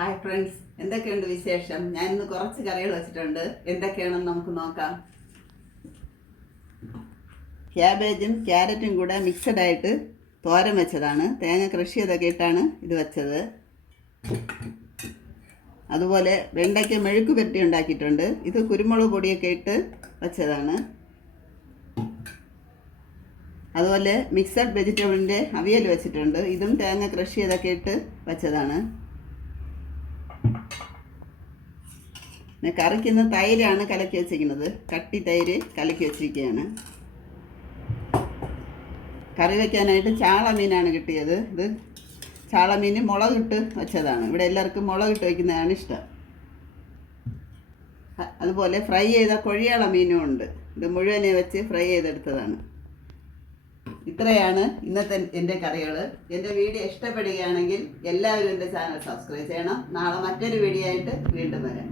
Hi friends, എന്തൊക്കെയുണ്ട് വിശേഷം? ഞാൻ ഇന്ന് കുറച്ച് കറികൾ വെച്ചിട്ടുണ്ട്. എന്തൊക്കെയാണെന്ന് നമുക്ക് നോക്കാം. ക്യാബേജും ക്യാരറ്റും കൂടെ മിക്സഡ് ആയിട്ട് തോരൻ വെച്ചതാണ്. തേങ്ങ കൃഷി ചെയ്തൊക്കെ ഇട്ടാണ് ഇത് വെച്ചത്. അതുപോലെ വെണ്ടയ്ക്ക മെഴുക്ക് പുരട്ടി ഉണ്ടാക്കിയിട്ടുണ്ട്. ഇത് കുരുമുളക് പൊടിയൊക്കെ ഇട്ട് വെച്ചതാണ്. അതുപോലെ മിക്സഡ് വെജിറ്റബിളിൻ്റെ അവിയൽ വെച്ചിട്ടുണ്ട്. ഇതും തേങ്ങ കൃഷി ചെയ്തൊക്കെ ഇട്ട് വെച്ചതാണ്. പിന്നെ കറിക്കുന്ന തൈരാണ് കലക്കി വെച്ചിരിക്കുന്നത്. കട്ടി തൈര് കലക്കി വെച്ചിരിക്കുകയാണ്. കറി വയ്ക്കാനായിട്ട് ചാള മീനാണ് കിട്ടിയത്. ഇത് ചാള മീൻ മുളകിട്ട് വെച്ചതാണ്. ഇവിടെ എല്ലാവർക്കും മുളകിട്ട് വയ്ക്കുന്നതാണ് ഇഷ്ടം. അതുപോലെ ഫ്രൈ ചെയ്ത കൊഴിയാള മീനും ഉണ്ട്. ഇത് മുഴുവനെ വെച്ച് ഫ്രൈ ചെയ്തെടുത്തതാണ്. ഇത്രയാണ് ഇന്നത്തെ എൻ്റെ കറികൾ. എൻ്റെ വീഡിയോ ഇഷ്ടപ്പെടുകയാണെങ്കിൽ എല്ലാവരും എൻ്റെ ചാനൽ സബ്സ്ക്രൈബ് ചെയ്യണം. നാളെ മറ്റൊരു വീഡിയോ ആയിട്ട് വീണ്ടും വരാം.